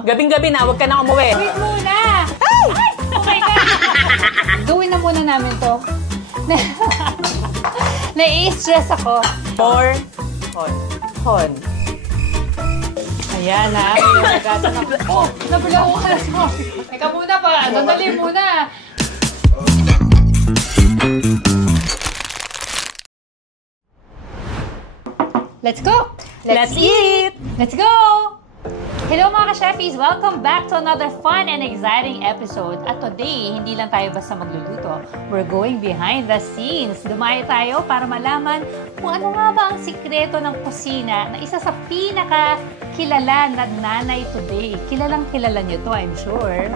Gabing-gabi na, huwag ka na umuwi. Wait muna! Ay! Oh my God! Gawin na muna namin to. Nai-stress ako. For hon. Ayan na. Oh, nabulaw ko na. Teka muna pa. Sandali muna. Let's go! Let's eat! Let's go! Hello mga ka-chefis! Welcome back to another fun and exciting episode. At today, hindi lang tayo basta magluluto. We're going behind the scenes. Dumayo tayo para malaman kung ano nga ba ang sikreto ng kusina na isa sa pinaka-kilala na nanay today. Kilalang kilala niyo to, I'm sure.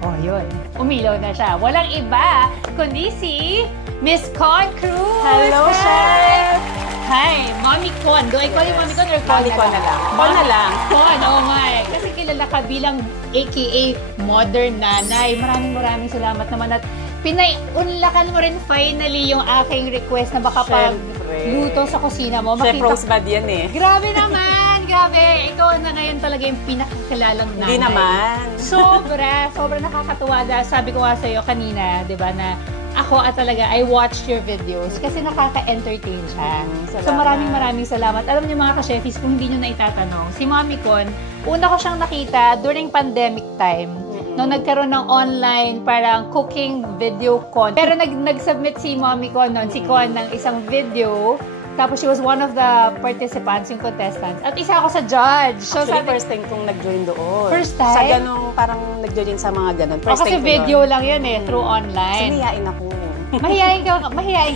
Oh, yun. Umilaw na siya. Walang iba, kundi si Miss Con Cruz! Hello, Chef! Hi, Mommy Con. Do I call you Mommy Con or Con Mommy Con na lang. Con na lang. Con, oh my. Kasi kilala ka bilang AKA Modern Nanay. Maraming salamat naman at pinaiunlakan mo rin finally yung aking request na baka pagluto sa kusina mo. Chef Rosebud yan eh. Grabe naman! Grabe! Ikaw na ngayon talaga yung pinakakilalang nanay. Hindi naman. Sobra nakakatuwa. Sabi ko nga sa'yo kanina, di ba, na ako at talaga, I watched your videos kasi nakaka-entertain siya. So maraming salamat. Alam niyo mga ka-chefis, kung hindi niyo na itatanong, si Mommy Con, una ko siyang nakita during pandemic time, nung nagkaroon ng online parang cooking video con. Pero nag-submit si Mommy Con noon, si Con, ng isang video. Tapos she was one of the participants, yung contestants. At isa ako sa judge. So, actually, first time kong nag-join doon. First time? Sa ganong, parang nag-join sa mga ganon. First time kasi video lang yan eh, through online. Siniyain ako. Mahihayin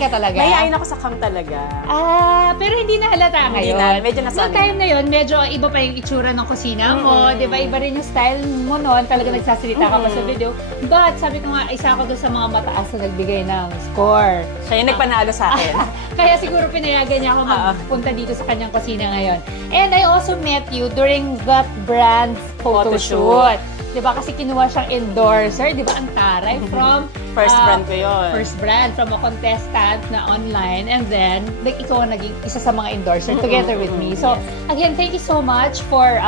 ka talaga? Mahihayin ako sa cam talaga. Pero hindi na halata ngayon. Hindi na, medyo nasanay. Noong time na yun, medyo iba pa yung itsura ng kusina mo. Diba? Iba rin yung style mo noon. Talaga nagsasalita ka pa sa video. But, sabi ko nga, isa ako doon sa mga mataas na nagbigay ng score. Siya yung nagpanalo sa akin. Kaya siguro pinayagan niya ako magpunta dito sa kanyang kusina ngayon. And I also met you during that brand's photo shoot. Diba? Kasi kinuha siyang endorser. Diba? Ang taray from first brand ko yun. First brand from a contestant na online. And then, like, ikaw naging isa sa mga endorser together with me. So, again, thank you so much for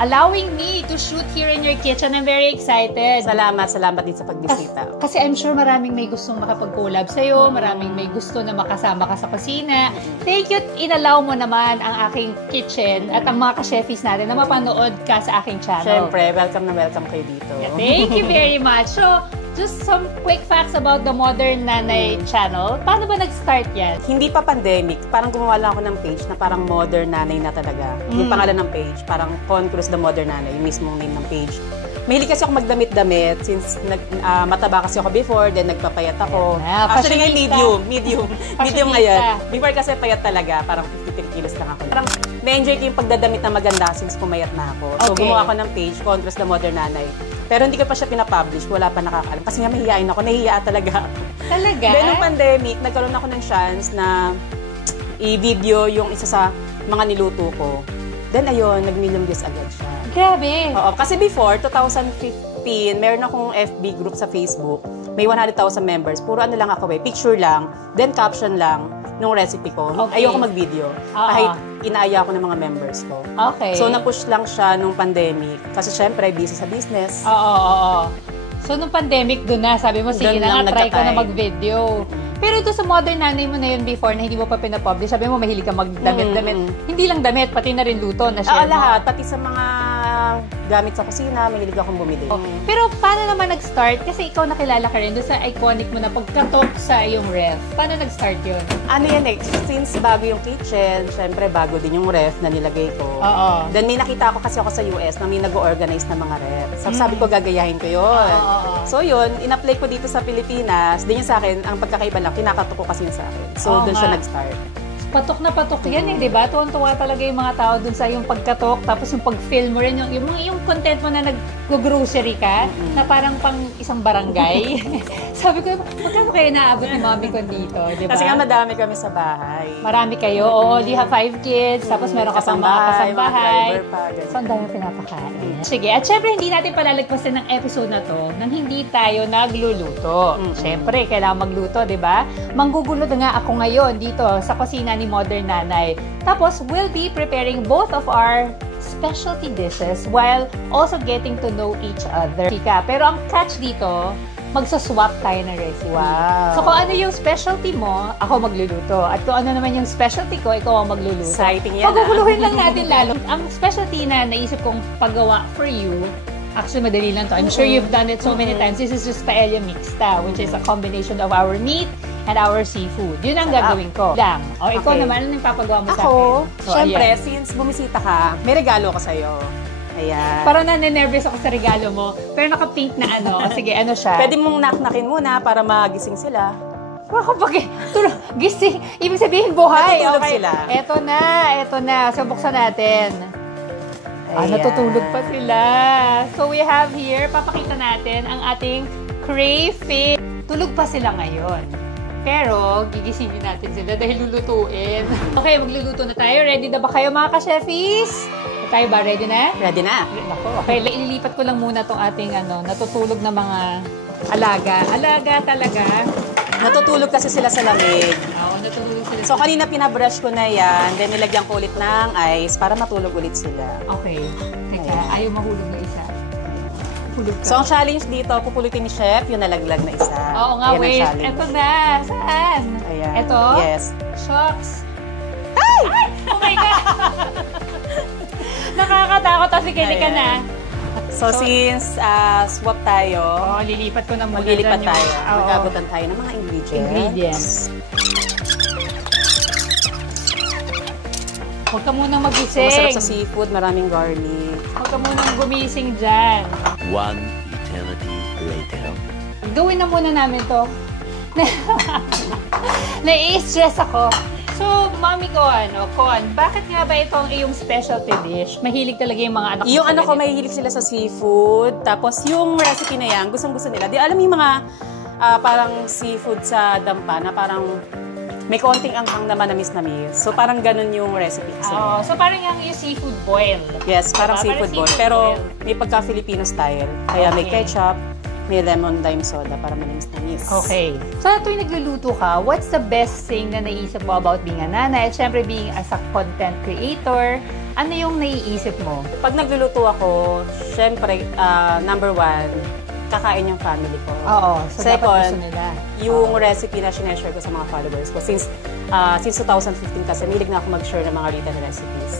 allowing me to shoot here in your kitchen. I'm very excited. Salamat din sa pagbisita. Kasi I'm sure maraming may gustong makapag-collab sa'yo, maraming may gusto na makasama ka sa kusina. Thank you, inallow mo naman ang aking kitchen at ang mga ka-chefis natin na mapanood ka sa aking channel. Siyempre, welcome na welcome kayo dito. Yeah, thank you very much. So, just some quick facts about the Modern Nanay channel. Paano ba nag-start yan? Hindi pa pandemic. Parang gumawa lang ako ng page na parang Modern Nanay na talaga. Yung pangalan ng page, parang Con Cruz the Modern Nanay, yung mismong name ng page. Mahilig kasi ako magdamit-damit since mataba kasi ako before, then nagpapayat ako. Actually, medium ngayon. Before kasi payat talaga, parang 53 kilos lang ako. Parang na-enjoy ko yung pagdadamit na maganda since pumayat na ako. So, gumawa ako ng page, Con Cruz the Modern Nanay. Pero hindi ko pa siya pinapublish, wala pa nakakaalam. Kasi nga mahihiyain ako, nahihiya talaga ako. Talaga? Then, nung pandemic, nagkaroon ako ng chance na i-video yung isa sa mga niluto ko. Then, ayun, nag-million views agad siya. Grabe! Oo, kasi before, 2015, meron akong FB group sa Facebook. May 100,000 members. Puro ano lang ako picture lang, then caption lang nung recipe ko. Okay. Ayoko mag-video. Kahit inaaya ako ng mga members ko. Okay. So, na-push lang siya nung pandemic. Kasi syempre, busy sa business. Oo. So, nung pandemic, doon na, sabi mo, sige na nga, try ko na mag-video. Pero ito sa Modern Nanay mo na yun before na hindi mo pa pinapublish, sabi mo mahilig ka magdamit-damit. Hindi lang damit, pati na rin luto na share mo. Lahat. Pati sa mga gamit sa kusina, mahilig akong bumili. Pero paano naman nag-start? Kasi ikaw nakilala ka rin doon sa iconic mo na pagkatok sa iyong ref. Paano nag-start yun? Ano yan eh, since bago yung kitchen, syempre bago din yung ref na nilagay ko. Then may nakita ako kasi ako sa US na may nag-organize na mga ref. Sabi ko, gagayahin ko yun. So yun, in-apply ko dito sa Pilipinas. Din yung sa akin, ang pagkakaiba lang, kinakatok ko kasi yun sa akin. So doon siya nag-start. Patok na patok yan eh, di ba? Tuwan-tuwa talaga yung mga tao dun sa yung pagkatok, tapos yung pag-film mo rin, yung content mo na nag-grocery ka, na parang pang isang barangay. Sabi ko, magkano kayo naabot ni Mommy Con dito, di ba? Kasi nga madami kami sa bahay. Marami kayo, you have 5 kids, tapos meron ka pang mga kasambahay. So, ang dami pinapakain. Sige, at syempre, hindi natin palalagpasin ng episode na to nang hindi tayo nagluluto. Syempre, kailangan magluto, di ba? Manggugulo na nga ako ngayon dito sa kusina ni Modern Nanay. Tapos, we'll be preparing both of our specialty dishes while also getting to know each other. Pero ang catch dito, magsaswap tayo ng recipe. Wow. So kung ano yung specialty mo, ako magluluto. At kung ano naman yung specialty ko, ikaw ang magluluto. Exciting yan. Paguguluhin lang natin lalo. Ang specialty na naisip kong paggawa for you, actually madali lang to. I'm sure you've done it so many times. This is just paella mixta, which is a combination of our meat and our seafood. Yun ang gagawin ko. Lang. O ikaw Okay. naman, ano yung papagawa mo sa Ako, akin? So, syempre, ayan. since bumisita ka, may regalo ko sa'yo. Ayan. Parang nane-nervous ako sa regalo mo. Pero naka-pink na ano. O sige, ano siya? Pwede mong naknakin muna para magising sila. Kapag tulog, gising. Ibig sabihin buhay. Natutulog Okay. sila. Eto na. So, buksan natin. Ayan. Natutulog pa sila. So, we have here, papakita natin ang ating crayfish. Tulog pa sila ngayon. Pero, gigisingin natin sila dahil lulutuin. Okay, magluluto na tayo. Ready na ba kayo mga ka-chefis? Tayo ba? Ready na? Ready na. Ako. Okay, ililipat ko lang muna tong ating natutulog na mga alaga. Alaga talaga. Natutulog kasi sila sa lamig. Oo, natutulog sila. So, kanina pinabrush ko na yan. Then, nilagyan ko ulit ng ice para matulog ulit sila. Okay. Teka, ayaw mahulog na isa. Hulog ka. So, ang challenge dito, pupulutin ni Chef yung nalaglag na isa. Oo nga, Yan ang wait. challenge. Eto na. Saan? Ayan. Eto? Yes. Shucks. Ay! Oh my God! Nakakatakot kasi kili ka na. So, since swap tayo, Oo, lilipat ko na muna maglilipat dyan yung- tayo. Oo. Magagutan tayo ng mga ingredients. Huwag ka munang Masarap magising. sa seafood, maraming garlic. Huwag ka munang gumising dyan. One eternity later. Gawin na muna namin to. Nai-stress ako. So, mami ko, Con, bakit nga ba itong iyong specialty dish? Mahilig talaga yung mga anak Yung sa anak ko, ganito. mahilig sila sa seafood. Tapos, yung recipe na yan, gustong-gusto nila. Di alam mo yung mga parang seafood sa dampa na parang may konting anghang na manamis-namis. So, parang ganun yung recipe kasi. Oh, so parang yung seafood boil. Yes, parang Diba? seafood bowl. Seafood Pero boil. may pagka-Filipino style. Kaya may Okay. ketchup, may lemon lime soda para manamis-namis. Okay. So, tuwing nagluluto ka, what's the best thing na naisip mo about being a nanay? At syempre, being as a content creator, ano yung naiisip mo? Pag nagluluto ako, syempre, number one, kakain yung family ko. Oo. So, dapat gusto Second, nila. yung recipe na sineshare ko sa mga followers ko. Since 2015 kasi, milig na ako mag-share ng mga written recipes.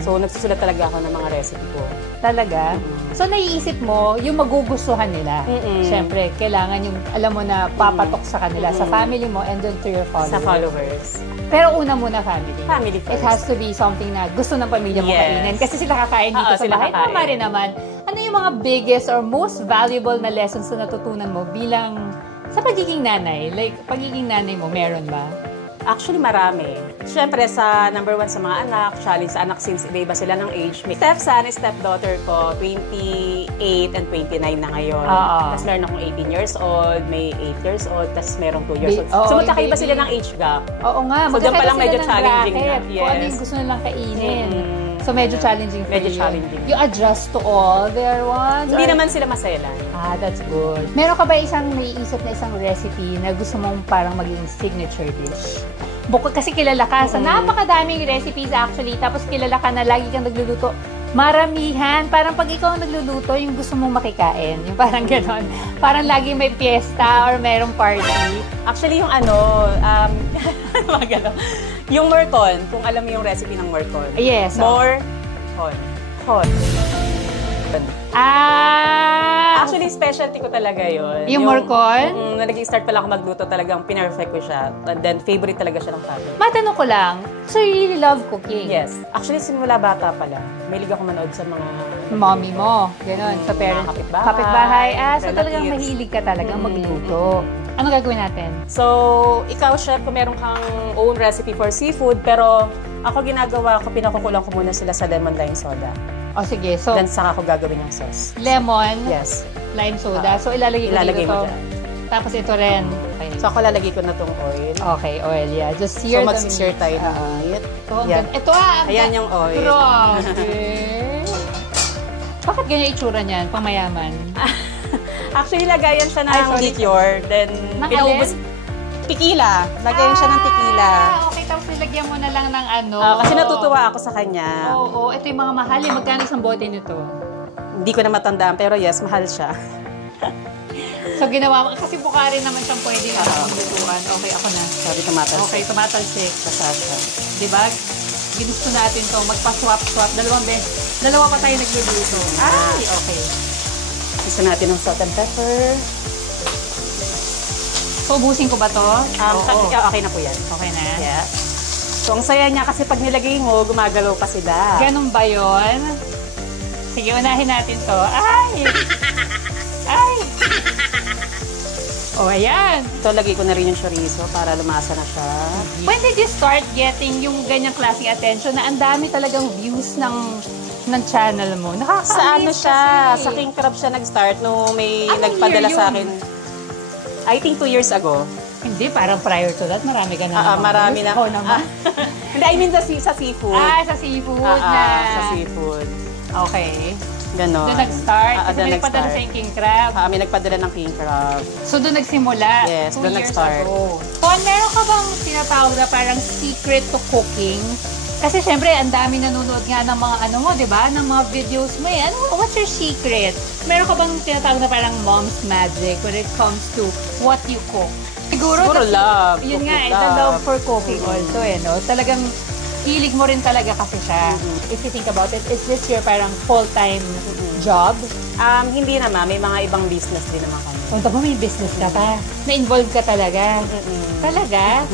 So, nagsusulat talaga ako ng mga recipe ko. Talaga? So, naiisip mo, yung magugustuhan nila. Mm-mm. Siyempre, kailangan yung, alam mo na, papatok sa kanila, sa family mo, and then to your followers. Sa followers. Pero una muna, family. Family It first. has to be something na gusto ng pamilya mo Yes. kainin. Kasi sila kakain dito Oo, sa sila bahay. kakain. Tama rin naman. Ano yung mga biggest or most valuable na lessons na natutunan mo bilang sa pagiging nanay? Like, pagiging nanay mo, meron ba? Actually, marami. Siyempre, sa number one sa mga anak, challenge sa anak since iba-iba sila ng age. May stepson, stepdaughter ko, 28 and 29 na ngayon. Oo. Tapos meron akong 18 years old, may 8 years old, tapos merong 2 years old. Oo, So, magkakaiba baby. sila ng age gap. Oo nga. So, doon pa lang magkakaiba medyo sila ng challenging bracket. na. Kung ano Yes. yung gusto nilang kainin. Mm. So, medyo challenging for Medyo you. challenging. You adjust to all their wants? Hindi or- naman sila maselan. Ah, that's good. Meron ka ba isang naiisip na isang recipe na gusto mong parang maging signature dish? Bukod kasi kilala ka sa napakadaming recipes actually, tapos kilala ka na lagi kang nagluluto. Maramihan. Parang pag ikaw ang nagluluto, yung gusto mong makikain. Yung parang ganon. Parang lagi may fiesta or merong party. Actually, yung mga gano'n. Yung morcon, kung alam mo yung recipe ng morcon. Yes. Morcon. Hon. Actually, specialty ko talaga yun. Yung morcon? Na nag-start pala ako magluto, talagang pinerfect ko siya. And then, favorite talaga siya ng family. Matanong ko lang, so you really love cooking? Yes. Actually, simula bata pala. Mahilig ako manood sa mga... Mommy mo, gano'n, sa parents. kapitbahay, Kapitbahay. So talagang relatives. mahilig ka talagang magluto. Ano gagawin natin? So, ikaw, chef, kung meron kang own recipe for seafood, pero ako ginagawa ko, pinakukulang ko muna sila sa lemon lime soda. O sige, so Then, saka ko gagawin yung sauce. lemon, Yes. lime soda. So ilalagay ko Ilalagay dito mo to. dyan. Tapos ito rin. Okay. So, ako lalagay ko na tong oil. Okay, oil, yeah. Just So, sear the mag-sear meat. tayo ng Ah. meat. Ito, Yan. ito ang Ayan yung oil. Grabe. Bakit ganyan itsura niyan? Pangmayaman. Actually, lagayan siya ng Ay, sorry. liqueur. Then, Ng pinaubos. Tequila. Lagayan siya ng tequila. Okay, tapos nilagyan mo na lang ng ano. Kasi natutuwa ako sa kanya. Oo, ito yung mga mahal. Magkano isang bote nito? Hindi ko na matandaan, pero yes, mahal siya. So, ginawa mo. Kasi bukari naman siyang pwede na lutuan. Okay, ako na. Sabi tumatalsik. Okay, tumatalsik. Pasasya. Diba? Ginusto natin to. Magpa-swap-swap. Dalawa pa tayo nagluluto. Ay, okay. Gusto natin ng salt and pepper. So, ubusin ko ba to? Oo. Okay na po yan. Okay na. Yeah. So, ang saya niya kasi pag nilagay mo, gumagalaw pa sila. Ganun ba yun? Sige, unahin natin to. Ay! Ay! Oh, ayan. Ito, lagay ko na rin yung chorizo para lumasa na siya. When did you start getting yung ganyang klaseng attention na ang dami talagang views ng channel mo? Nakaka-amaze Sa ano siya? kasi. Sa King Crab siya nag-start nung may Anong nagpadala year sa yun? akin. I think 2 years ago. Hindi, parang prior to that, marami ka na naman. Marami na. Ikaw naman. Hindi, I mean sa seafood. Sa seafood na. Sa seafood. Okay. Ganon. Doon nag-start? Kasi doon may nagpadala sa King Crab. May nagpadala ng King Crab. So, doon nagsimula? Yes, 2 doon years nag-start. ago. Kung meron ka bang tinatawag na parang secret to cooking? Kasi syempre, ang dami nanonood nga ng mga ano mo, di ba? Ng mga videos mo eh. What's your secret? Meron ka bang tinatawag na parang mom's magic when it comes to what you cook? Siguro love. Yun nga, Cooking the love. love for cooking also eh, no? Talagang hilig mo rin talaga kasi siya. If you think about it, is this your parang full-time job? Hindi naman. May mga ibang business din naman kami. Punta mo, may business ka pa. Na-involve ka talaga. Talaga?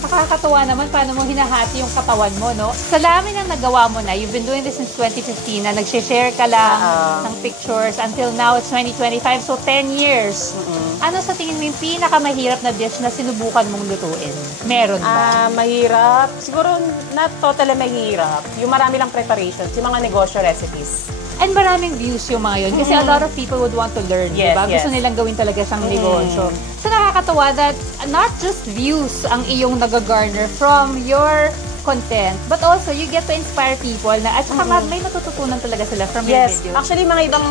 Nakakatuwa naman paano mo hinahati yung katawan mo, no? Sa dami ng nagawa mo na, you've been doing this since 2015 na nag-share ka lang ng pictures until now it's 2025, so 10 years. Ano sa tingin mo yung pinakamahirap na dish na sinubukan mong lutuin? Meron ba? Mahirap. Siguro not totally mahirap. Yung marami lang preparations, yung mga negosyo recipes. And maraming views yung mga yun. Kasi a lot of people would want to learn, Yes, diba? yes. Gusto nilang gawin talaga siyang negosyo. So nakakatawa that not just views ang iyong nagagarner from your content, but also you get to inspire people na at saka may natututunan talaga sila from your Yes. videos. Actually, mga ibang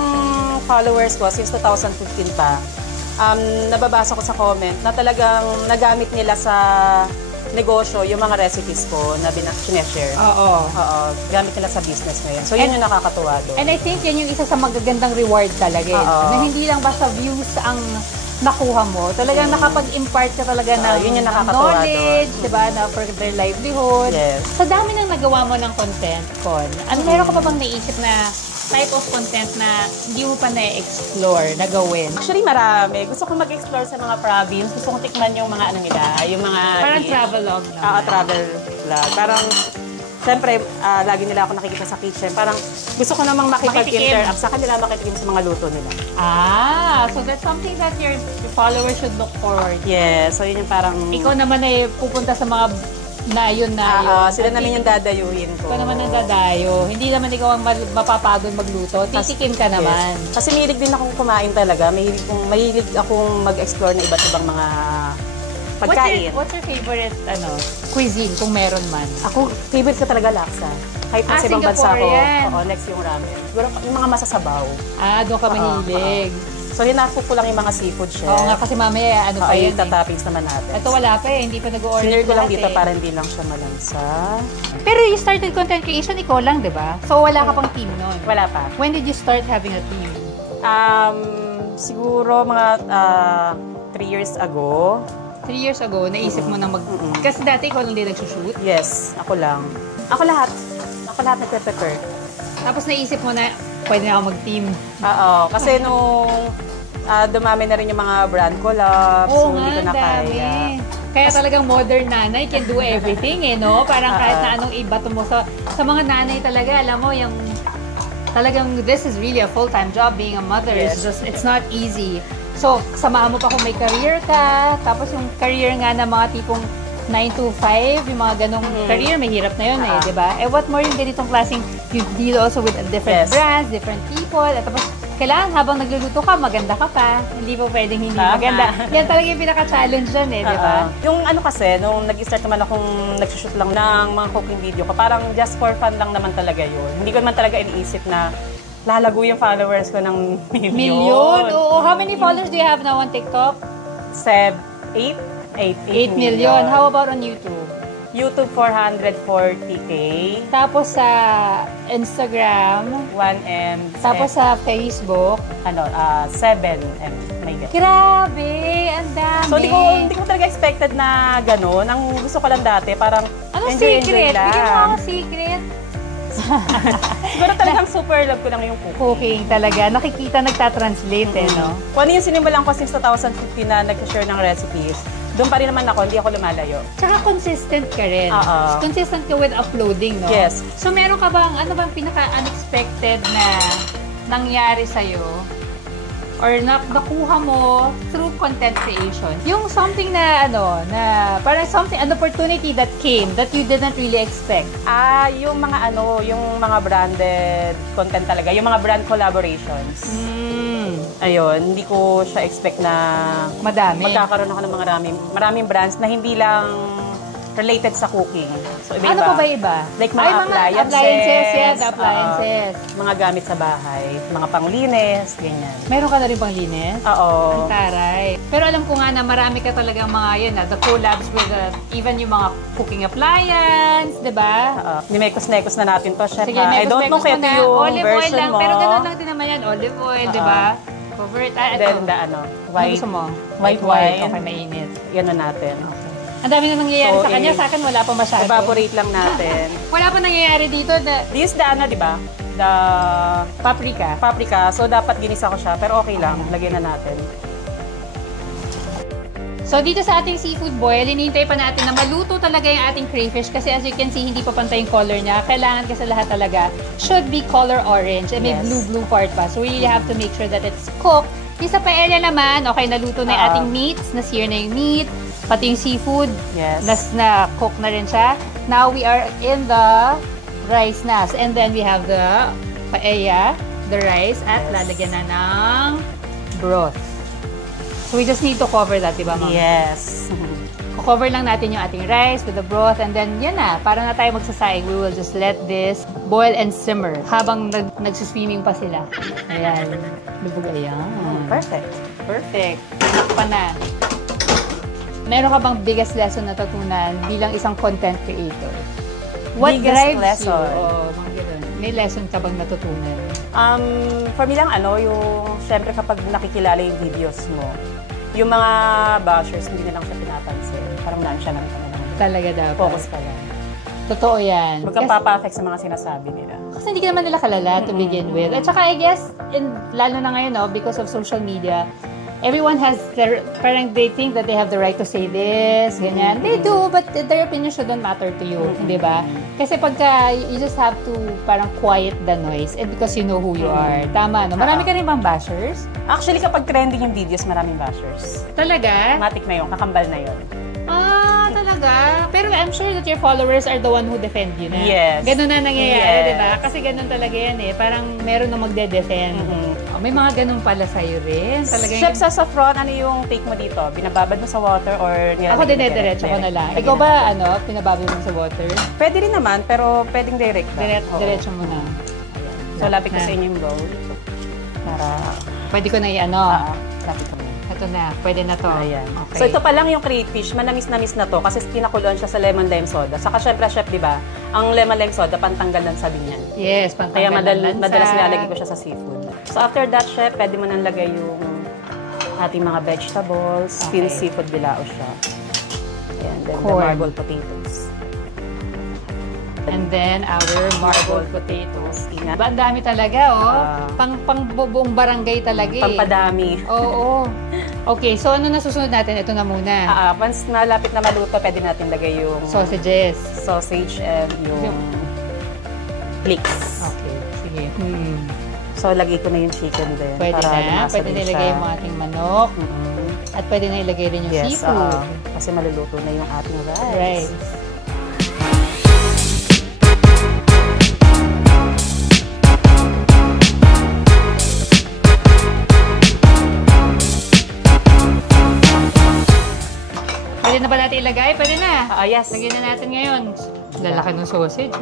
followers ko since 2015 pa, nababasa ko sa comment na talagang nagamit nila sa negosyo yung mga recipes ko na sineshare. Oo. Gamit nila sa business ngayon. So, yun yung nakakatuwa doon. And I think yan yung isa sa magagandang reward talaga. Na hindi lang basta views ang nakuha mo. Talagang nakapag-impart ka talaga ng, yun yung ng nakakatuwa knowledge, diba? Na for their livelihood. Yes. Sa dami ng nagawa mo ng content, Con, meron ka pa bang naisip na type of content na hindi mo pa na-explore, na gawin? Actually, marami. Gusto kong mag-explore sa mga province. Gusto kong tikman yung mga ano nila, yung mga... Parang travelogue naman. Travel vlog. Parang, siyempre, lagi nila ako nakikita sa kitchen. Parang, gusto ko namang makipag-interact sa kanila, makitikim sa mga luto nila. So that's something that your followers should look forward to. Yeah, so yun yung parang... Ikaw naman ay pupunta sa mga yun. Sila naman yung dadayuhin ko. Ikaw naman ang dadayo. Hindi naman ikaw ang mapapagod magluto. Titikim ka naman. Yes. Kasi mahilig din akong kumain talaga. Mahilig akong mag-explore ng iba't ibang mga pagkain. What's your favorite cuisine, kung meron man? Ako, favorite ko talaga laksa. Kahit nasa ibang bansa ko. Singaporean. Next yung ramen. Siguro yung mga masasabaw. Doon ka mahilig. So, hinako ko lang yung mga seafood chef. Oo nga, kasi mamaya pa yung yan tatoppings naman natin. Ito wala pa hindi pa nag-order. Sinare ko lang dito para hindi lang siya malansa. Pero you started content creation, ikaw lang, di ba? So, wala ka pang team nun? Wala pa. When did you start having a team? Siguro mga 3 years ago. 3 years ago, naisip mo na Kasi dati ikaw lang din nagsushoot? Yes, ako lang. Ako lahat nagpe-prepare. Tapos naisip mo na, pwede na ako mag-team. Kasi nung dumami na rin yung mga brand collabs, so hindi ko na kaya. Kaya talagang modern nanay can do everything no? Parang kahit na anong ibato mo sa mga nanay talaga, alam mo, yung talagang this is really a full-time job being a mother. Yes. It's not easy. So, samahan mo pa kung may career ka, tapos yung career nga na mga tipong 9 to 5, yung mga ganong career, mahirap na yun di ba? What more yung ganitong klaseng, you deal also with different brands, different people, at tapos kailangan habang nagluluto ka, maganda ka pa. Hindi po pwedeng hindi maganda. Yan talaga yung pinaka-challenge dyan di ba? Yung kasi, nung nag-start naman akong nagsushoot lang ng mga cooking video ko, parang just for fun lang naman talaga yun. Hindi ko naman talaga iniisip na lalago yung followers ko ng million. Oo. How many followers do you have now on TikTok? 8 million. How about on YouTube? YouTube 440K. Tapos sa Instagram. 1M. Tapos sa Facebook. 7M. My God. Grabe! Ang dami! So, hindi ko talaga expected na gano'n. Ang gusto ko lang dati, parang Ano enjoy secret? lang. Bigyan mo ako secret. Siguro talagang super love ko lang yung cooking. Cooking talaga. Nakikita nagtatranslate no? Kung ano yung sinimulan ko since 2015 na nag-share ng recipes, doon pa rin naman ako, hindi ako lumalayo. Tsaka consistent ka rin. Oo. Consistent ka with uploading, no? Yes. So, meron ka bang, ano bang pinaka-unexpected na nangyari sa'yo? Or nakuha mo through content creation? Yung something na, parang something, an opportunity that came that you didn't really expect. Yung mga branded content talaga, yung mga brand collaborations. Ayun, hindi ko siya expect na Madami. magkakaroon ako ng maraming brands na hindi lang related sa cooking. So, iba-iba. Ano pa ba iba? Like mga appliances. Yes, appliances. Mga gamit sa bahay, mga panglinis, ganyan. Meron ka na rin pang linis? Oo. Ang taray. Pero alam ko nga na marami ka talagang mga the collabs with even yung mga cooking appliance, di ba? Nimekos-nekos na natin to, chef. Sige, I don't know kung ito yung olive oil version lang, mo. pero ganun lang din naman yan. Olive oil, di ba? Cover it. Then, white. Ano gusto mo? White wine. Okay, mainit. Yan na natin. Okay. Ang dami na nangyayari sa kanya. Sa akin, wala pa masyado. Evaporate lang natin. Wala pa nangyayari dito. This is the di ba? The paprika. So, dapat ginisa ko siya. Pero okay lang. Lagyan na natin. So, dito sa ating seafood boil, hinihintay pa natin na maluto talaga yung ating crayfish kasi as you can see, hindi pa pantay yung color niya. Kailangan kasi lahat talaga should be color orange and may blue part pa. So, we really have to make sure that it's cooked. Yung sa paella naman, okay, naluto na yung ating meats, na-sear na yung meat, pati yung seafood, na-cook na rin siya. Now, we are in the rice na. And then, we have the paella, the rice, at lalagyan na ng broth. So, we just need to cover that, diba, Ma'am? Yes. Cover lang natin yung ating rice with the broth and then, yan na. Para na tayo magsasaing, we will just let this boil and simmer habang nagsuswimming pa sila. Ayan. Lubog, ayan. Perfect. Takpan na. Meron ka bang biggest lesson na natutunan bilang isang content creator? What biggest drives lesson? you? Mga ganun. May lesson ka bang natutunan? For me lang, yung syempre kapag nakikilala yung videos mo, yung mga bashers, hindi na lang siya pinapansin. Parang siya lang naman. Talaga dapat. Focus ka lang. Totoo yan. Huwag kang papa-affect sa mga sinasabi nila. Kasi hindi ka naman nila kalala to begin with. At saka I guess, lalo na ngayon, because of social media, everyone has parang they think that they have the right to say this, ganyan. They do, but their opinion shouldn't matter to you, di ba? Kasi pagka you just have to parang quiet the noise and because you know who you are. Tama, no? Marami ka rin bang bashers? Actually, kapag trending yung videos, maraming bashers. Talaga? Matik na yun, kakambal na yun. Talaga? Pero I'm sure that your followers are the one who defend you na. Yes. Ganun na nangyayari, di ba? Kasi ganun talaga yan eh. Parang meron na magde-defend. May mga ganun pala sa'yo rin. Talaga Chef, sa saffron, ano yung take mo dito? Binababad mo sa water or nilalagay ako dinediretso ko na lang. Ikaw ba, pinababad mo sa water? Pwede rin naman, pero pwedeng direct ba? Diretso mo na. So, lapit ko sa inyo yung bowl. Para... Pwede ko na lapit ko na. Ito na, pwede na to. Ayan. Okay. So, ito pa lang yung crayfish. Manamis-namis na to kasi pinakuloan siya sa lemon lime soda. Saka syempre, chef, di ba? Ang lemon lime soda, pantanggal ng sabi niyan. Yes, Kaya pantanggal ng lansa. madalas nilalagay ko siya sa seafood. So, after that, chef, pwede mo nang lagay yung ating mga vegetables. Steamed seafood bilao siya. And then, the marbled potatoes. And then, our marbled potatoes. Ingat. Ba, ang dami talaga, pang buong barangay talaga eh. Pampadami. Oo. Okay, so ano na susunod natin? Ito na muna. Once nalapit na maluto, pwede natin lagay yung Sausages. sausage and yung leeks. Okay, sige. So, lagay ko na yung chicken din. Pwede para na. lumasa Pwede din na ilagay siya. yung ating manok. At pwede na ilagay rin yung Yes, seafood. kasi maluluto na yung ating rice. Right. Pwede na ba natin ilagay? Pwede na. Yes. Lagyan na natin ngayon. Lalaki ng sausage,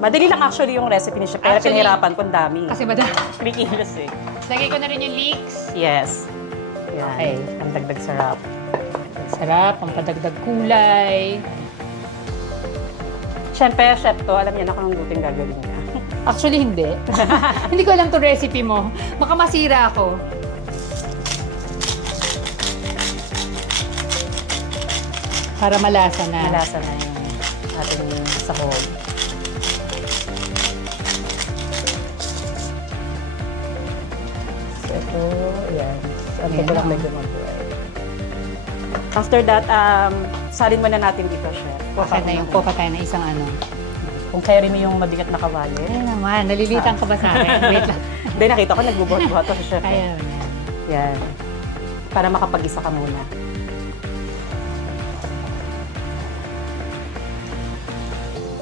Madali lang actually yung recipe ni Chef. Pero Actually, pinahirapan ko, ang dami. Kasi madami. 3 kilos eh. Lagay ko na rin yung leeks. Yes. Yan. Okay. Ang dagdag sarap. Sarap, ang padagdag kulay. Siyempre, chef to, alam niya na kung anong luto yung gagawin niya. Actually, hindi. Hindi ko alam to recipe mo. Baka masira ako. Para malasa na. Malasa na yung ating sahog. So, ito, yan. Ang ko lang medyo mag-dry. After that, salin muna natin dito, chef. Kuha tayo na isang ano. Kung carry mo yung mabigat na kawali. Ay naman, nalilitan ka ba sa akin? Wait lang. Hindi, nakita ko nagbubuhat-buhat to si chef. Ayan. Yan. Para makapag-isa ka muna.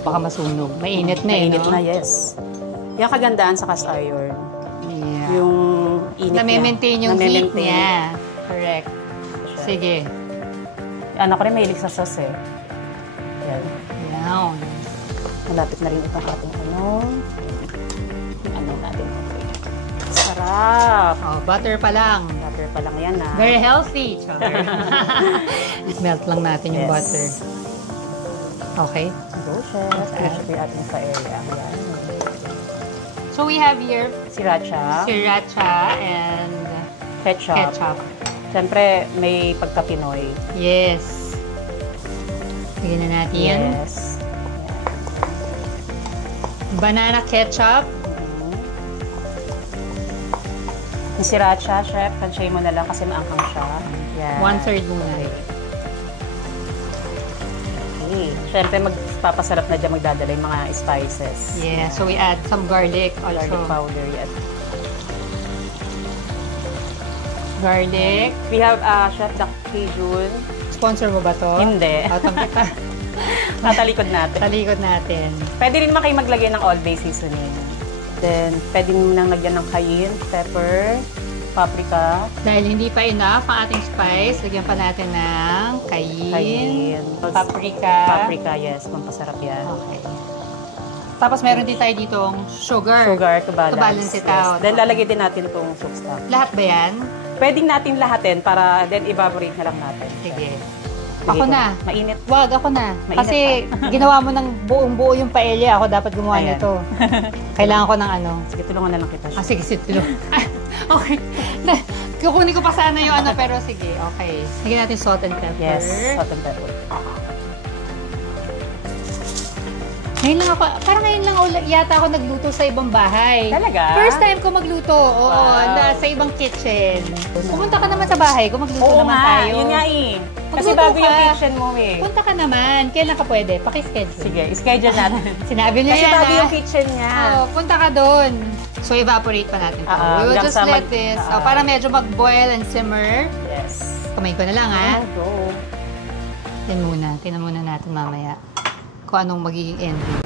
Baka masunog. Mainit na Mainit no? na, yes. Yung kagandaan sa cast iron. Yeah. Yung init niya. Na-maintain yung heat Na-maintain. niya. Correct. Sige. Anak ko rin mahilig sa sauce eh. Yan. Yan. Malapit na rin itong ating ano natin. Sarap! Oh, butter pa lang. Butter pa lang yan ah. Very healthy. Melt lang natin yung Yes. butter. Okay. Go, chef. Finish ko yung ating paella. Yan. So we have here Sriracha, sriracha and ketchup. ketchup. Siyempre, may pagka-Pinoy. Yes. Lagyan na natin. Yes. Banana ketchup. Yung sriracha, chef, tansyahin mo na lang kasi maanghang siya. Yan. 1/3 muna. Okay. Siyempre, magpapasarap na dyan magdadala yung mga spices. Yeah, so we add some garlic also. Garlic powder, yes. Garlic. We have, chef, the Cajun. Sponsor mo ba to? Hindi. Natalikod natin. Talikod natin. Pwede rin naman kayo maglagay ng all-bay seasoning. Then, pwede mo nang lagyan ng cayenne, pepper, paprika. Dahil hindi pa enough ang ating spice, lagyan pa natin ng cayenne, paprika. Paprika, yes. Pampasarap yan. Okay. Tapos meron din tayo ditong sugar. Sugar to balance. To balance it out. Then, lalagay din natin itong soup stock. Lahat ba yan? Pwedeng natin lahatin para then evaporate na lang natin. Sige. Sige Ako ko. na. Mainit. Wag, ako na. Mainit Kasi ginawa mo ng buong-buo yung paella. Ako dapat gumawa Ayan. nito. Kailangan ko ng ano. Sige, tulungan na lang kita. Ah, sige, tulong. Okay. Kukunin ko pa sana yung ano, pero sige, okay. Lagyan natin salt and pepper. Yes, salt and pepper. Ngayon lang ako, parang ngayon lang yata ako nagluto sa ibang bahay. Talaga? First time ko magluto, oo, Wow. sa ibang kitchen. Pumunta ka naman sa bahay ko, magluto Oo naman nga, tayo. yun nga eh. Kasi Magluto bago yung ka. kitchen mo eh. Punta ka naman. Kailan ka pwede? Paki-schedule. Sige, schedule natin. Sinabi niya Kasi yan, bago ah. yung kitchen niya. Oo, punta ka doon. So, evaporate pa natin to. We will hanggang just sa let this, para medyo mag-boil and simmer. Yes. Kamay ko na lang, ha? Go. Yan muna. Tingnan muna natin mamaya kung anong magiging ending.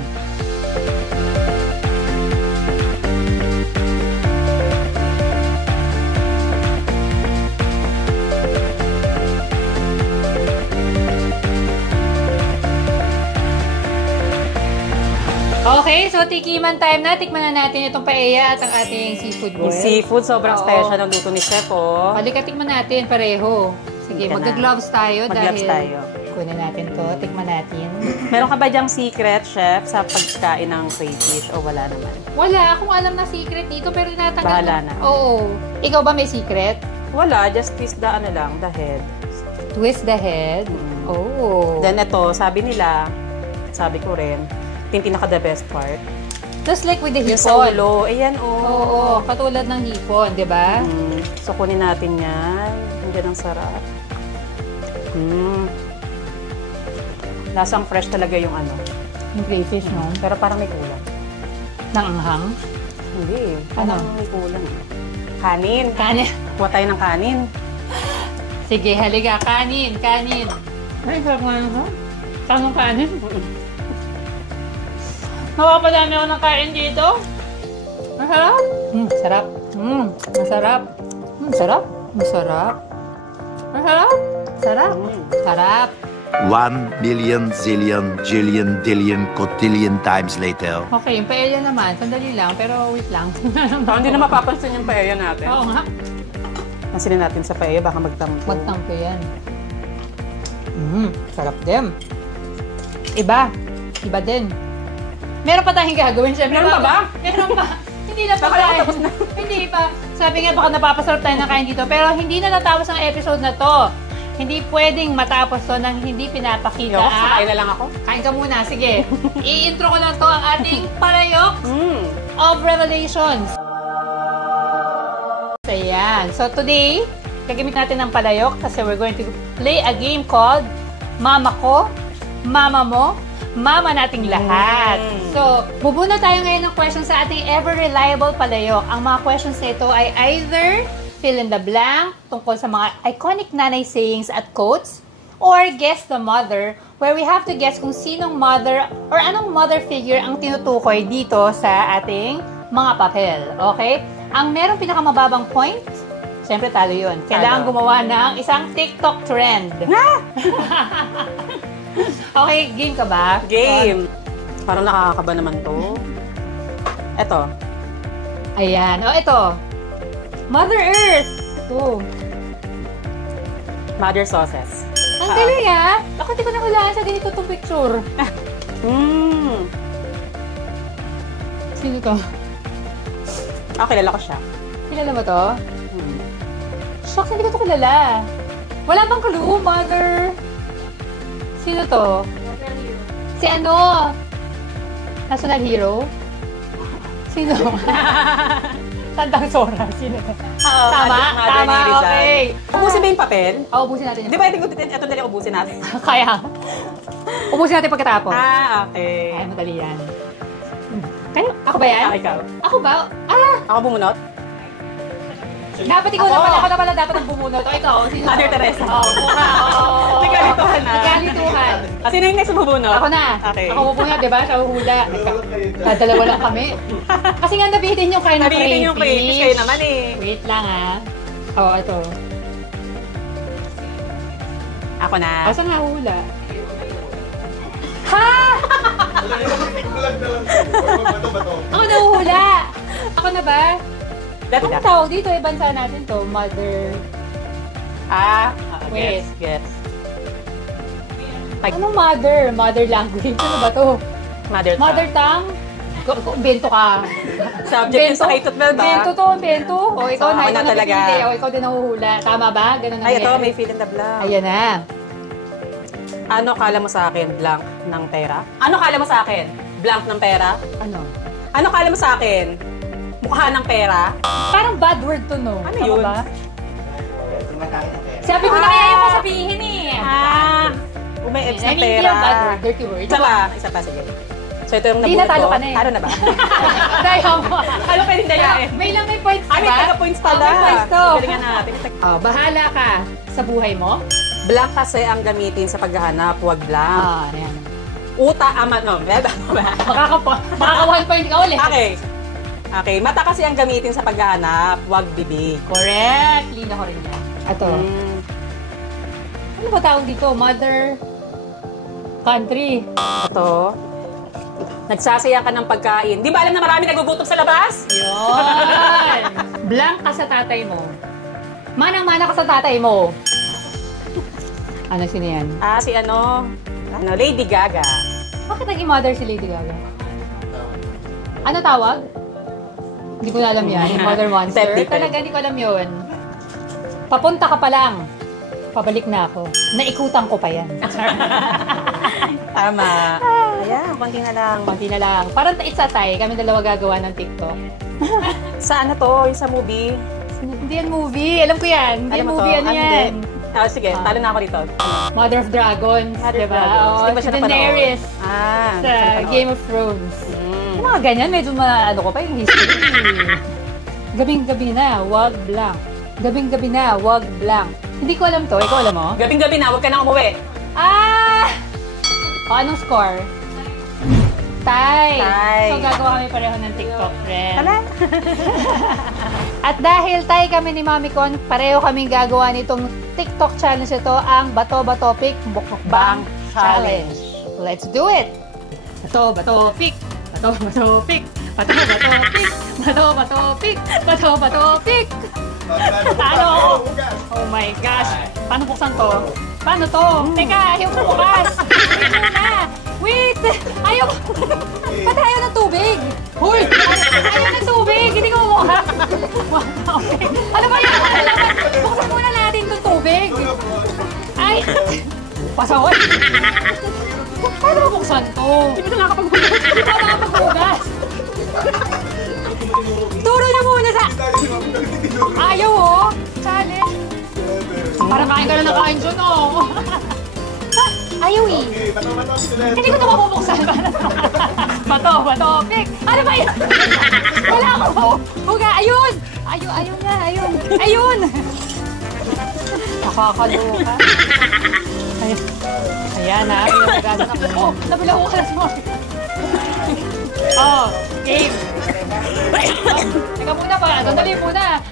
Okay, so tikiman time na. Tikman na natin itong paella at ang ating seafood boil. Yung seafood, sobrang Oo. special ng luto ni Chef, oh. Halika, tikman natin pareho. Sige, Halika na. mag-gloves tayo Mag-gloves dahil... tayo. Kunin natin to. Tikman natin. Meron ka ba dyang secret, Chef, sa pagkain ng crayfish o wala naman? Wala akong alam na secret dito, pero tinatanggal Bahala ko. na. Oo. Ikaw ba may secret? Wala, just twist the the head. Twist the head. Oh. Then ito, sabi nila, sabi ko rin, ito yung pinaka the best part. Just like with the Yung sa hipon. ulo, ayan Oo, katulad ng hipon, di ba? So, kunin natin yan. Hindi ang sarap. Lasang fresh talaga yung ano. Yung crayfish, no? Pero parang may kulang. Ng anghang. Hindi. Ano? Parang may kulang. Kanin. Kanin. Kuha tayo ng kanin. Sige, halika. Kanin, kanin. Ay, sarap nga naman. Kanong kanin? Napapadami ako ng kain dito. Masarap. Sarap. Masarap. Sarap. Masarap. Masarap. Sarap. Sarap. 1 billion, zillion, jillion, dillion, cotillion times later. Okay, yung paella naman. Sandali lang, pero wait lang. Hindi na mapapansin yung paella natin. Oo nga. Pansinin natin sa paella, baka magtampo. Magtampo yan. Sarap din. Iba. Iba din. Meron pa tayong gagawin, syempre. Meron pa ba? Meron pa. Hindi na pa Baka tayo. tapos na. Hindi pa. Sabi nga baka napapasarap tayo ng kain dito. Pero hindi na natapos ang episode na to. Hindi pwedeng matapos to nang hindi pinapakita. Yo, sakain na lang ako. Kain ka muna, sige. I-intro ko lang to ang ating palayok of Revelations. Ayan. So today, gagamit natin ng palayok kasi we're going to play a game called Mama Ko, Mama Mo, Mama Nating Lahat. So, bubuna tayo ngayon ng questions sa ating ever-reliable palayok. Ang mga questions na ito ay either fill in the blank tungkol sa mga iconic nanay sayings at quotes, or guess the mother, where we have to guess kung sinong mother or anong mother figure ang tinutukoy dito sa ating mga papel. Okay? Ang merong pinakamababang point, syempre talo yun. Kailangan gumawa ng isang TikTok trend. Okay, game ka ba? Game. Parang nakakakaba naman to. Eto. Ayan. O, ito. Mother Earth. Ito. Mother sauces. Ang galing ah. Ako hindi ko nahulaan sa ganito itong picture. Sino to? Kilala ko siya. Kilala mo to? Shucks, hindi ko to kilala. Wala bang clue, Mother? Sino to? Si ano? National hero? Sino? Tandang Sora. Sino to? Tama? Mother Tama, ni Rizal. okay. Ubusin ba yung papel? Oo, ubusin natin Di ba ito dali ubusin natin? Kaya. Ubusin natin pagkatapos. Okay. Ay, madali yan. Kayo? Ako ba yan? Ikaw. Ako ba? Ah! Ako bumunot? Dapat ikaw na pala. Ako na pala dapat ang bumunot. O ikaw, sino? Mother Teresa. Oo, mukha. Oo. Nagkalituhan na. Nagkalituhan. Sino yung next bubunot? Ako na. Okay. Ako pupunta, di ba? Siya uhula. Dadalawa lang kami. Kasi nga nabihitin yung kain ng Nabihitin yung crayfish kayo naman eh. Wait lang ah. Oo, ito. Ako na. Asa nga uhula? Ha! Ako na uhula. Ako na ba? Anong tawag dito? Ibansa natin to. Mother. Wait. Yes. Anong mother? Mother language. Ano ba to? Mother tongue? Bento ka. Subject yung sa K-12 ba? Bento to, bento. O, ikaw So, na, ako ikaw na na talaga. pinili. O, ikaw din nahuhula. Tama ba? Ganun na Ay, ito, may fill in the blank. Ayan na. Ano kala mo sa akin? Blank ng pera? Ano kala mo sa akin? Blank ng pera? Ano? Ano kala mo sa akin? Mukha ng pera? Parang bad word to, no? Ano Tama yun? ba? Sabi ko na kaya yung sabihin eh. May X I na mean, pera. hindi yung bad word, dirty word. Isa pa, sige. So, ito yung Hindi, nabunot natalo ko. ka na eh. Ano na ba? Dahil mo. Ano pwedeng dayain? May lang may points May ba? taga-points pala. May points to. Galingan natin. Bahala ka sa buhay mo. Blank kasi ang gamitin sa paghahanap, huwag blank. Ayan. Uta, no. Makaka 1 point ka ulit. Okay, mata kasi ang gamitin sa paghahanap, huwag bibig. Correct. Lina ko rin yan. Ito. Ano ba tawag dito? Mother country. Ito. Nagsasaya ka ng pagkain. Di ba alam na marami nagugutom sa labas? Yun. Blank ka sa tatay mo. Manang-mana ka sa tatay mo. Ano sino yan? Si Lady Gaga. Bakit naging mother si Lady Gaga? Ano tawag? Hindi ko na alam yan. Yung mother monster. Step-depend. Talaga hindi ko alam yun. Papunta ka pa lang. Pabalik na ako. Naikutan ko pa yan. Tama. Ayan, konti na lang. Konti na lang. Parang itsatay. Kami dalawa gagawa ng TikTok. Sa to? Yung sa movie? Hindi yan movie. Alam ko yan. Hindi Alam mo movie. to? Ano yan? Sige, talo na ako dito. Mother of Dragons. Mother of diba? Dragons. Oo, Di ba si siya napanood? Daenerys. Sa Game of Thrones. Yung mga ganyan, medyo ano ko pa yung history. Gabing-gabi na, wag blank. Gabing-gabi na, wag blank. Hindi ko alam to. Ikaw alam mo? Gabing-gabi na, huwag ka nang umuwi. O, anong score? Tie. Tie. So, gagawa kami pareho ng TikTok, friend. Tala. At dahil tie kami ni Mami Con, pareho kaming gagawa nitong TikTok challenge ito, ang Bato Bato Pick Mukbang Challenge. Let's do it! Bato Bato Pick! Bato Bato Pick! Bato Bato Pick! Bato Bato Pick! Bato Bato Pick! Talo ako! Oh my gosh! Paano buksan to? Paano to? Teka, ayaw ko bukas! Wait muna! Wait! Ayaw! Ba't ayaw ng tubig? Hoy! Ayaw ng tubig! Hindi ko mukha. Okay. Ano ba yan? Ano naman? Buksan muna natin itong tubig. Ay! Pasaway! Paano mabuksan to? Hindi mo na nakapaghugas. Hindi pa nakapaghugas. Turo niyo muna sa... Ayaw oh! Challenge! Parang kain ka na ng kain dyan oh! Ayaw eh! Hindi ko ito mabubuksan. Bato, pik! Ano ba yun? Wala ako! Huga! Ayun! Ayun nga! Ayun! Nakakaloka. Ayan ha! Pinagasan ako. Oh! Nabilaho ka na si Mom! Oh! Game! Teka muna pa! Dali muna!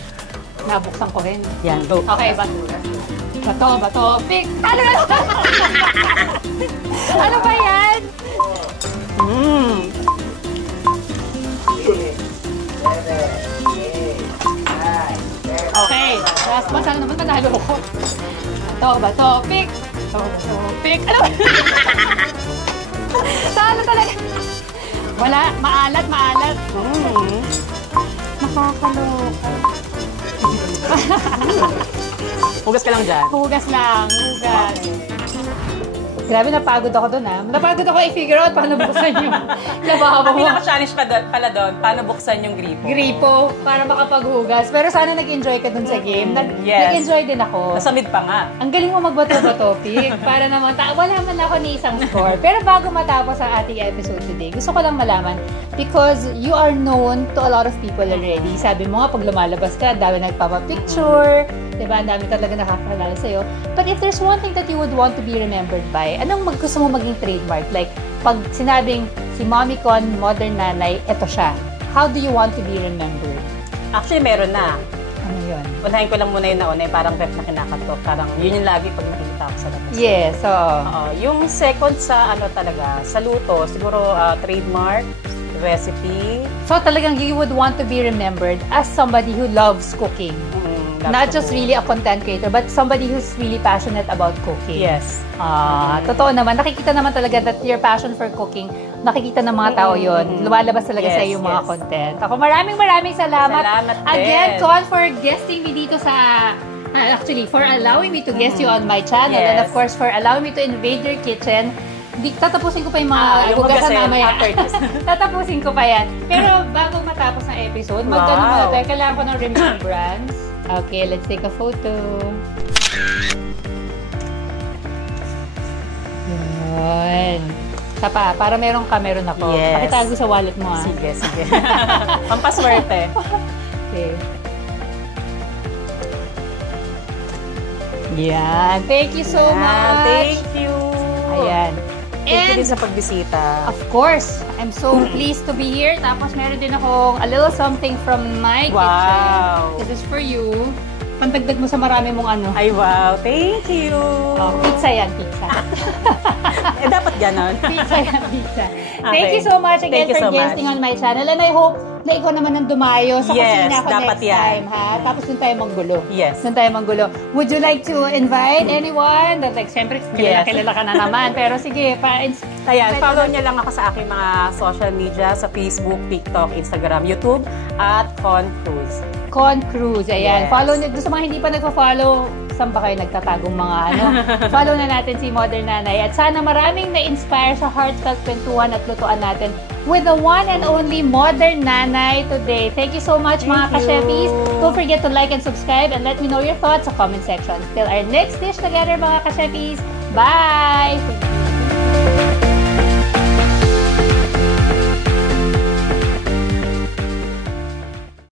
Nabuksan ko rin. Yan, go. Okay, bato, pik! Ano na? Ano ba yan? Okay, last one. Sana naman panalo ko. Bato, pik! Bato, pik! Ano ba? Sana talaga. Wala, maalat. Nakakaloka. Hugas ka lang dyan. Hugas. Grabe, napagod ako doon ha. Napagod ako i-figure out paano buksan yung lababo Ang mo. pinaka-challenge pala doon, paano buksan yung gripo. Gripo, para makapaghugas. Pero sana nag-enjoy ka dun sa game. Yes. Nag-enjoy din ako. Nasamid pa nga. Ang galing mo magbato-bato, Pic. Para naman, wala man ako ni isang score. Pero bago matapos ang ating episode today, gusto ko lang malaman, because you are known to a lot of people already. Sabi mo nga, pag lumalabas ka, dami nagpapapicture, diba? Ang dami talaga nakakilala sa'yo. But if there's one thing that you would want to be remembered by, anong gusto mo maging trademark? Like, pag sinabing si Mommy Con, Modern Nanay, eto siya. How do you want to be remembered? Actually, meron na. Ano yun? Unahin ko lang muna yung nauna, parang ref na kinakatok. Parang yun yung lagi pag nakikita ko sa labas. Yes, so... Yung second sa talaga, sa luto, siguro trademark, recipe. So talagang you would want to be remembered as somebody who loves cooking. Not just really a content creator, but somebody who's really passionate about cooking. Yes. Totoo naman. Nakikita naman talaga that your passion for cooking, nakikita ng mga tao yon. Lumalabas talaga sa yung mga content. Ako maraming salamat. Salamat Again, Con, for guesting me dito sa... actually, for allowing me to guest you on my channel. Yes. And of course, for allowing me to invade your kitchen. Tatapusin ko pa yung mga hugasan mamaya. Tatapusin ko pa yan. Pero bago matapos ang episode, magkano muna tayo. Kailangan ko ng remembrance. Okay, let's take a photo. Yun. Sapa, para meron ako. Yes. Pakitago sa wallet mo ah. Sige. Pampaswerte. Okay. Yan. Thank you so much. Thank you. Ayan. Thank you din sa pagbisita. Of course, I'm so pleased to be here. Tapos meron din akong a little something from my kitchen. This is for you. Pandagdag mo sa marami mong ano. Ay, wow. Thank you. Pizza yan, pizza. Dapat ganon. Pizza yan, pizza. Okay. Thank you so much again Thank you for so guesting much. on my channel. And I hope na ikaw naman ang dumayo sa kusina ko dapat next yan. time, ha? Tapos doon tayo manggulo. Yes. Doon tayo manggulo. Would you like to invite anyone? That, like, siyempre, kilala ka na naman. Pero sige, Ayan, follow niya lang ako sa aking mga social media, sa Facebook, TikTok, Instagram, YouTube, at Con Cruz. Con Cruz, ayan. Yes. Follow niyo. Doon sa mga hindi pa nagpa-follow, saan ba kayo nagtatagong mga ano? Follow na natin si Modern Nanay. At sana maraming na-inspire sa heartfelt kwentuhan at lutuan natin with the one and only Modern Nanay today. Thank you so much, mga ka-chefis. Don't forget to like and subscribe and let me know your thoughts sa comment section. Till our next dish together, mga ka-chefis. Bye!